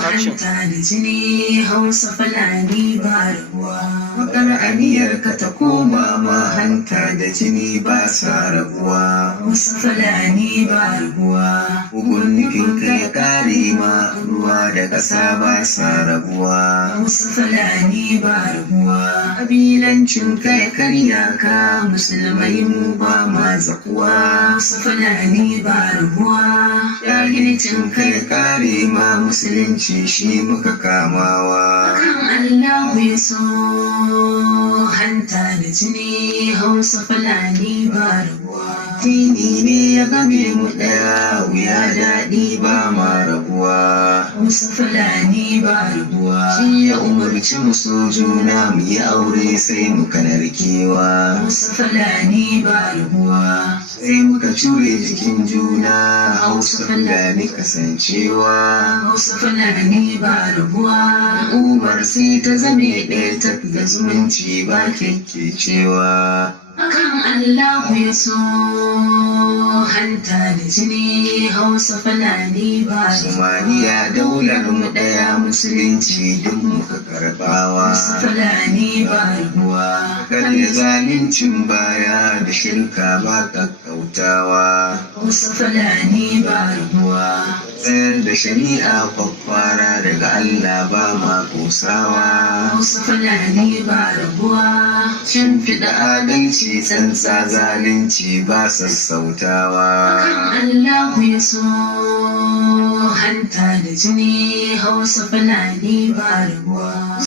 hanta da jini Hausa Fulani ba rabuwa. Bakar aniyar ka ta koma ma hanta da jini ba sa rabuwa. Hausa Fulani ba rabuwa. Bugun nufin ka ya kare ma ruwa da ƙasa ba sa rabuwa. Hausa Fulani ba rabuwa. Kabilancin ka ya karya ka musulmai mu ba ma zakuwa. Hausa Fulani ba rabuwa. Jahilcin ka ya kare ma musulunci shi muka kamawa. Kan Allah ya so hanta da jini Hausa Fulani ba rabuwa. Dini ne ya game mu ɗaya wuya daɗi ba ma rabuwa. Hausa Fulani ba rabuwa. Shi ya umarci mu so juna mu yi aure sai muka narkewa. Hausa Fulani ba rabuwa. Sai muka cure jikin juna Hausa Fulani kasancewa. Hausa Fulani ba rabuwa. Umar sai ta zame ɗaya ta ga zumunci ba kyakkyacewa. Akan Allah ya so hanta da jini Hausa Fulani ba Somaliya daular mu ɗaya musulunci duk muka karbawa. Hausa Fulani ba rabuwa. Karya zalincin baya da shirka ba kakkautawa. Hausa Fulani ba rabuwa. Tsayar da shari'a kwakwara daga Allah ba ma kosawa. Hausa Fulani ba rabuwa. Shimfiɗa adalci tsantsa zalunci ba sassautawa. Kan Allah ya so hanta da jini Hausa Fulani ba rabuwa.